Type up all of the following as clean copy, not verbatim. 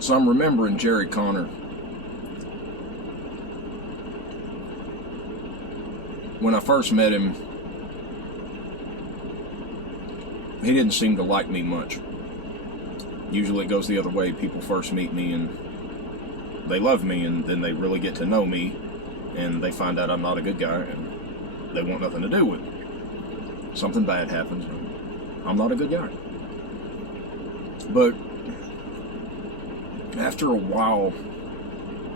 So I'm remembering Jerry Conor. When I first met him, he didn't seem to like me much. Usually it goes the other way. People first meet me and they love me, and then they really get to know me and they find out I'm not a good guy and they want nothing to do with me. Something bad happens and I'm not a good guy. But after a while,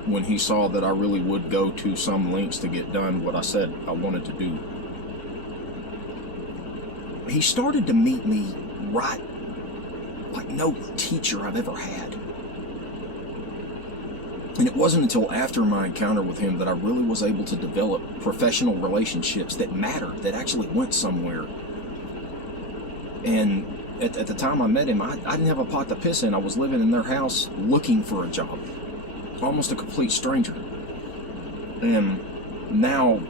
when he saw that I really would go to some lengths to get done what I said I wanted to do, he started to meet me right like no teacher I've ever had. And it wasn't until after my encounter with him that I really was able to develop professional relationships that mattered, that actually went somewhere. And at the time I met him, I didn't have a pot to piss in. I was living in their house looking for a job. Almost a complete stranger. And now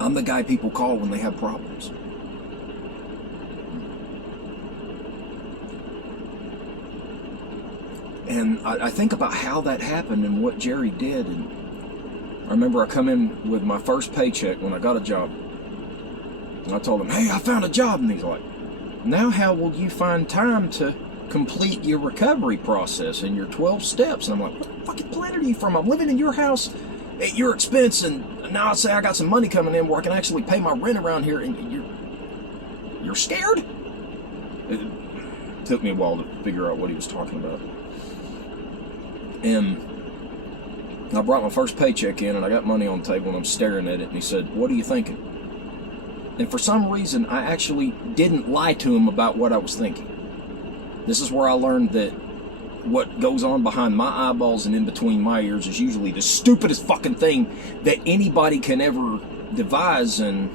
I'm the guy people call when they have problems. And I think about how that happened and what Jerry did. And I remember I come in with my first paycheck when I got a job. And I told him, hey, I found a job. And he's like, now how will you find time to complete your recovery process and your 12 steps? And I'm like, what fucking planet are you from? I'm living in your house at your expense, and now I say I got some money coming in where I can actually pay my rent around here, and you're scared? It took me a while to figure out what he was talking about. And I brought my first paycheck in and I got money on the table and I'm staring at it, and he said, what are you thinking? And for some reason I actually didn't lie to him about what I was thinking. This is where I learned that what goes on behind my eyeballs and in between my ears is usually the stupidest fucking thing that anybody can ever devise. And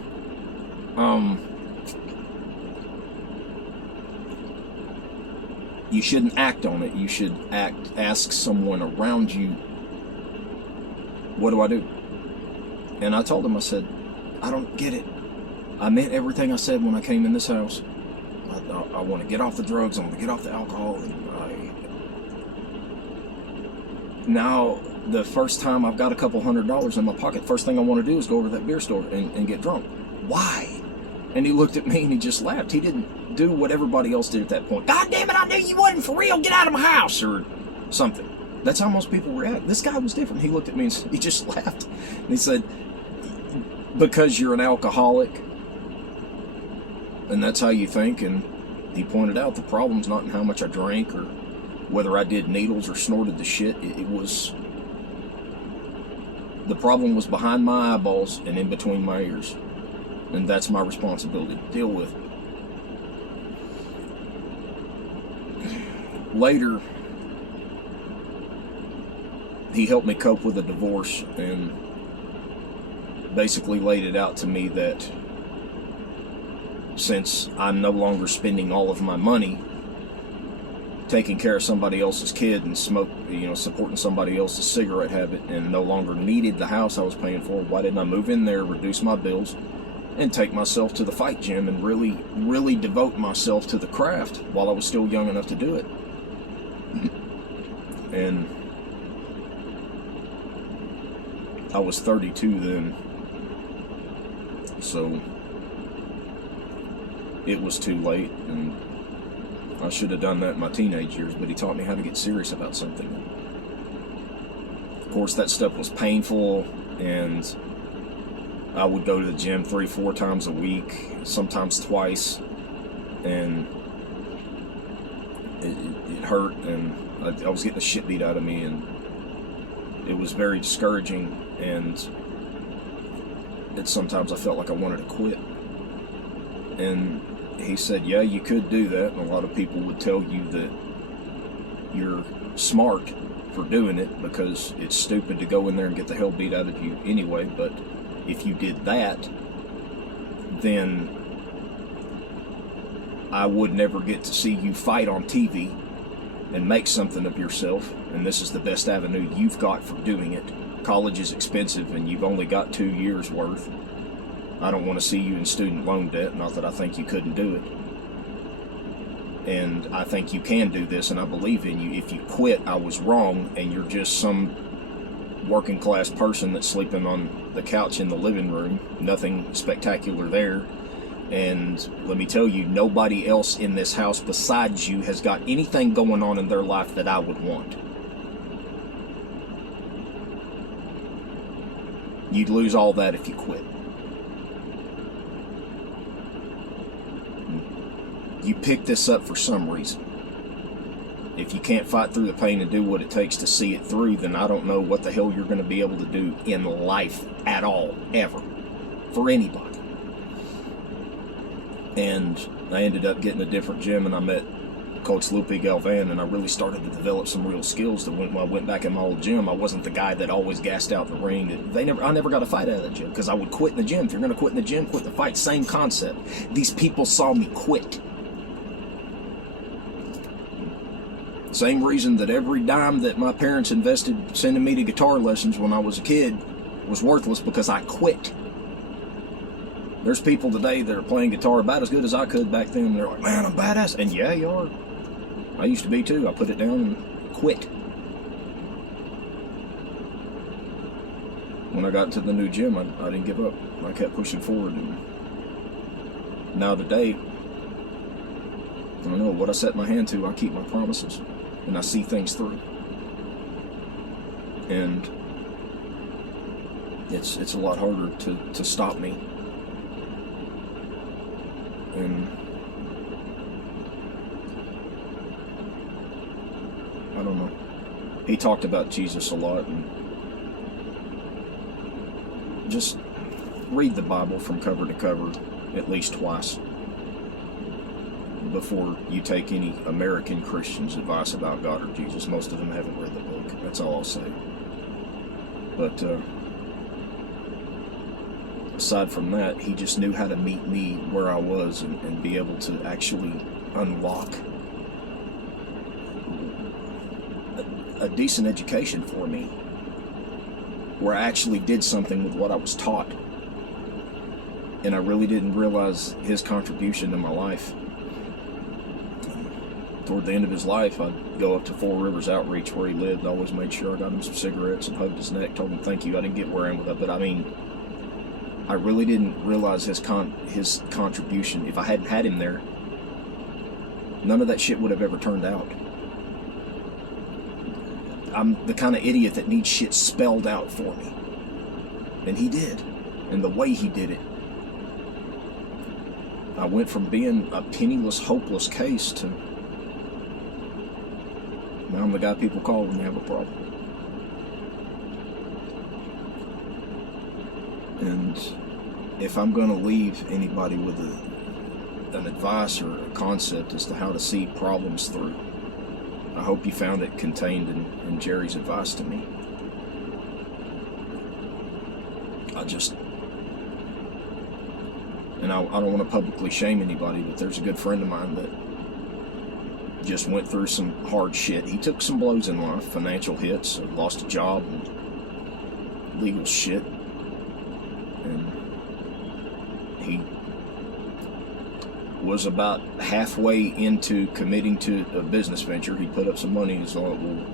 you shouldn't act on it. You should ask someone around you, what do I do? And I told him, I said, I don't get it. I meant everything I said when I came in this house. I want to get off the drugs. I want to get off the alcohol. And now, the first time I've got a couple $100 in my pocket, first thing I want to do is go over to that beer store and get drunk. Why? And he looked at me and he just laughed. He didn't do what everybody else did at that point. God damn it, I knew you wasn't for real. Get out of my house, or something. That's how most people react. This guy was different. He looked at me and he just laughed. And he said, because you're an alcoholic, and that's how you think. And he pointed out the problem's not in how much I drank or whether I did needles or snorted the shit. It was, the problem was behind my eyeballs and in between my ears. And that's my responsibility to deal with. Later, he helped me cope with a divorce and basically laid it out to me that since I'm no longer spending all of my money taking care of somebody else's kid and supporting somebody else's cigarette habit, and no longer needed the house I was paying for, why didn't I move in there, reduce my bills, and take myself to the fight gym and really devote myself to the craft while I was still young enough to do it? And I was 32 then, so it was too late, and I should have done that in my teenage years, but he taught me how to get serious about something. Of course, that stuff was painful, and I would go to the gym 3-4 times a week, sometimes twice, and it hurt, and I was getting the shit beat out of me, and it was very discouraging, and sometimes I felt like I wanted to quit. And he said, yeah, you could do that, and a lot of people would tell you that you're smart for doing it because it's stupid to go in there and get the hell beat out of you anyway, but if you did that, then I would never get to see you fight on TV and make something of yourself, and this is the best avenue you've got for doing it. College is expensive and you've only got 2 years worth. I don't want to see you in student loan debt, not that I think you couldn't do it. and I think you can do this, and I believe in you. If you quit, I was wrong, and you're just some working class person that's sleeping on the couch in the living room. Nothing spectacular there. And let me tell you, nobody else in this house besides you has got anything going on in their life that I would want. You'd lose all that if you quit. You picked this up for some reason. If you can't fight through the pain and do what it takes to see it through, then I don't know what the hell you're going to be able to do in life at all, ever, for anybody. And I ended up getting a different gym, and I met Coach Lupe Galvan, and I really started to develop some real skills. That when I went back in my old gym, I wasn't the guy that always gassed out in the ring. I never got a fight out of that gym, because I would quit in the gym. If you're going to quit in the gym, quit the fight. Same concept. These people saw me quit. Same reason that every dime that my parents invested sending me to guitar lessons when I was a kid was worthless, because I quit. There's people today that are playing guitar about as good as I could back then. They're like, man, I'm badass. And yeah, you are. I used to be too. I put it down and quit. When I got to the new gym, I didn't give up. I kept pushing forward. And now today, I don't know, what I set my hand to, I keep my promises. And I see things through. And it's a lot harder to stop me. And I don't know. He talked about Jesus a lot, and just read the Bible from cover to cover at least twice before you take any American Christians' advice about God or Jesus. Most of them haven't read the book. That's all I'll say. But aside from that, he just knew how to meet me where I was and be able to actually unlock a decent education for me, where I actually did something with what I was taught. And I really didn't realize his contribution to my life. Toward the end of his life, I'd go up to Four Rivers Outreach where he lived. I always made sure I got him some cigarettes and hugged his neck, told him thank you. I didn't get where I am with that, but I mean, I really didn't realize his contribution. If I hadn't had him there, none of that shit would have ever turned out. I'm the kind of idiot that needs shit spelled out for me. And he did. And the way he did it. I went from being a penniless, hopeless case to now I'm the guy people call when they have a problem. And if I'm going to leave anybody with an advice or a concept as to how to see problems through, I hope you found it contained in Jerry's advice to me. And I don't want to publicly shame anybody, but there's a good friend of mine that just went through some hard shit. He took some blows in life, financial hits, lost a job, and legal shit. And he was about halfway into committing to a business venture. He put up some money and he's like, well,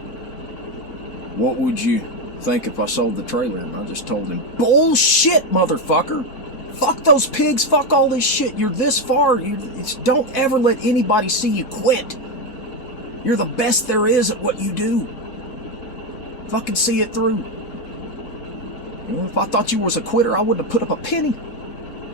what would you think if I sold the trailer? And I just told him, bullshit, motherfucker. Fuck those pigs, fuck all this shit. You're this far. Don't ever let anybody see you quit. You're the best there is at what you do. Fucking see it through. You know, if I thought you was a quitter, I wouldn't have put up a penny.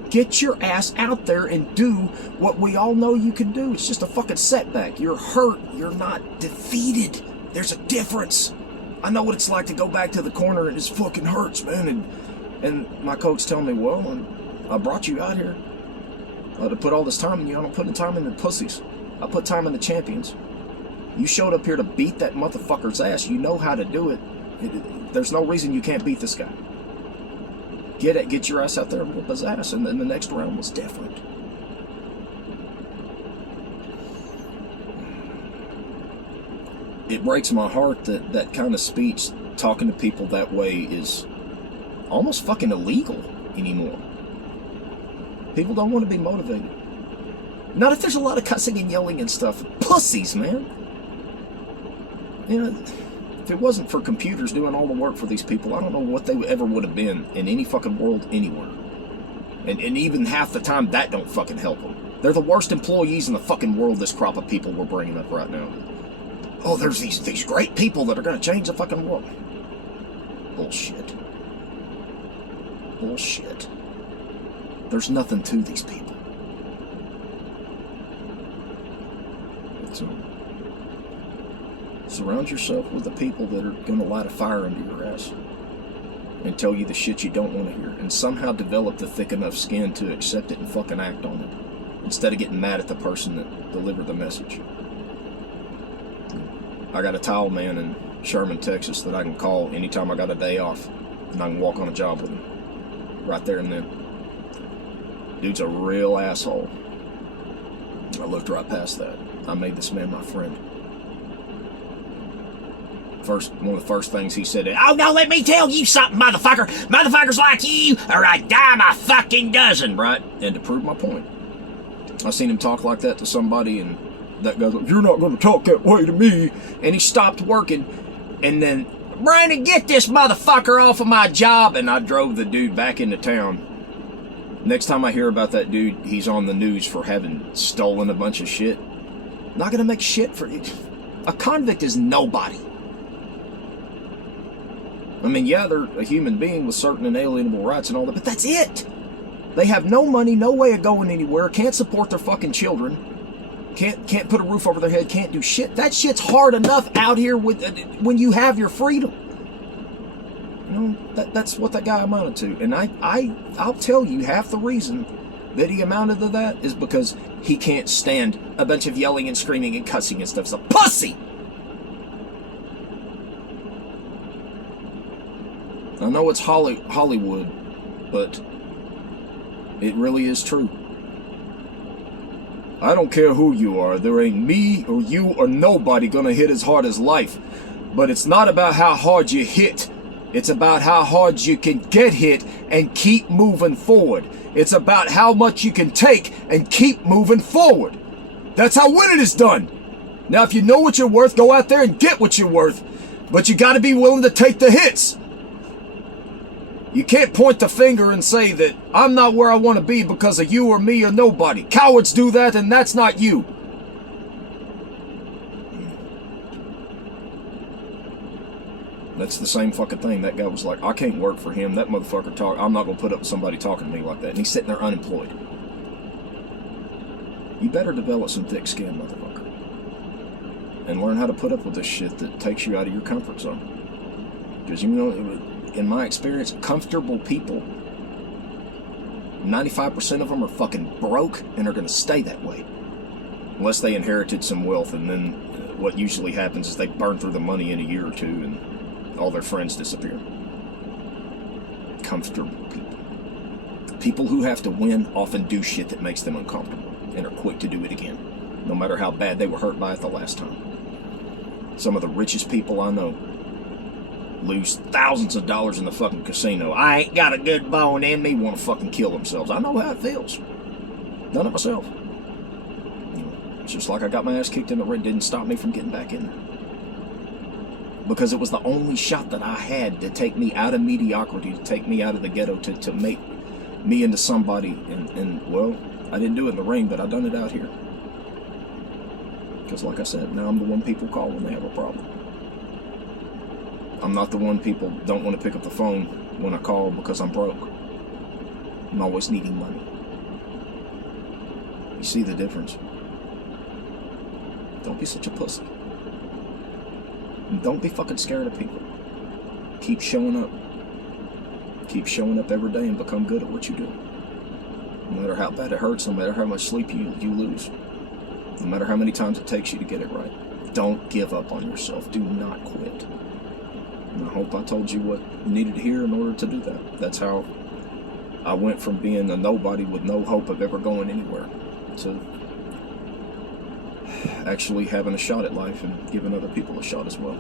Get your ass out there and do what we all know you can do. It's just a fucking setback. You're hurt. You're not defeated. There's a difference. I know what it's like to go back to the corner and it fucking hurts, man. And my coach telling me, well, I brought you out here to put all this time in you. I don't put any time in the pussies. I put time in the champions. You showed up here to beat that motherfucker's ass. You know how to do it. There's no reason you can't beat this guy. Get your ass out there and whoop his ass. And then the next round was different. It breaks my heart that that kind of speech, talking to people that way, is almost fucking illegal anymore. People don't want to be motivated. Not if there's a lot of cussing and yelling and stuff. Pussies, man. You know, if it wasn't for computers doing all the work for these people, I don't know what they ever would have been in any fucking world anywhere. And even half the time, that don't fucking help them. They're the worst employees in the fucking world, this crop of people we're bringing up right now. Oh, there's these great people that are going to change the fucking world. Bullshit. Bullshit. There's nothing to these people. So, surround yourself with the people that are going to light a fire under your ass and tell you the shit you don't want to hear, and somehow develop the thick enough skin to accept it and fucking act on it, instead of getting mad at the person that delivered the message. I got a towel man in Sherman, Texas that I can call anytime I got a day off, and I can walk on a job with him right there and then. Dude's a real asshole. I looked right past that. I made this man my friend. One of the first things he said, "Oh no, let me tell you something, motherfucker. Motherfuckers like you are a dime a fucking dozen," right? And to prove my point, I seen him talk like that to somebody, and that guy's like, "You're not going to talk that way to me." And he stopped working, and then, "Brandon, get this motherfucker off of my job." And I drove the dude back into town. Next time I hear about that dude, he's on the news for having stolen a bunch of shit. Not going to make shit for you. A convict is nobody. I mean, yeah, they're a human being with certain inalienable rights and all that, but that's it. They have no money, no way of going anywhere, can't support their fucking children, can't put a roof over their head, can't do shit. That shit's hard enough out here when you have your freedom. You know, that's what that guy amounted to. And I'll tell you, half the reason that he amounted to that is because he can't stand a bunch of yelling and screaming and cussing and stuff. It's a pussy! I know it's Hollywood, but it really is true. I don't care who you are. There ain't me or you or nobody gonna hit as hard as life. But it's not about how hard you hit. It's about how hard you can get hit and keep moving forward. It's about how much you can take and keep moving forward. That's how winning is done. Now, if you know what you're worth, go out there and get what you're worth. But you gotta be willing to take the hits. You can't point the finger and say that I'm not where I want to be because of you or me or nobody. Cowards do that, and that's not you. That's the same fucking thing. That guy was like, I can't work for him. That motherfucker I'm not going to put up with somebody talking to me like that. And he's sitting there unemployed. You better develop some thick skin, motherfucker. And learn how to put up with this shit that takes you out of your comfort zone. Because, you know, in my experience, comfortable people, 95% of them are fucking broke and are going to stay that way. Unless they inherited some wealth, and then what usually happens is they burn through the money in a year or two and all their friends disappear. Comfortable people. People who have to win often do shit that makes them uncomfortable and are quick to do it again, no matter how bad they were hurt by it the last time. Some of the richest people I know lose thousands of dollars in the fucking casino. I ain't got a good bone in me, want to fucking kill themselves. I know how it feels. Done it myself. You know, it's just like I got my ass kicked in the ring. Didn't stop me from getting back in there. Because it was the only shot that I had to take me out of mediocrity, to take me out of the ghetto, to make me into somebody. And well, I didn't do it in the ring, but I done it out here. Because like I said, now I'm the one people call when they have a problem. I'm not the one people don't want to pick up the phone when I call because I'm broke. I'm always needing money. You see the difference? Don't be such a pussy. And don't be fucking scared of people. Keep showing up. Keep showing up every day and become good at what you do. No matter how bad it hurts, no matter how much sleep you lose. No matter how many times it takes you to get it right. Don't give up on yourself. Do not quit. And I hope I told you what you needed to hear in order to do that. That's how I went from being a nobody with no hope of ever going anywhere to actually having a shot at life and giving other people a shot as well.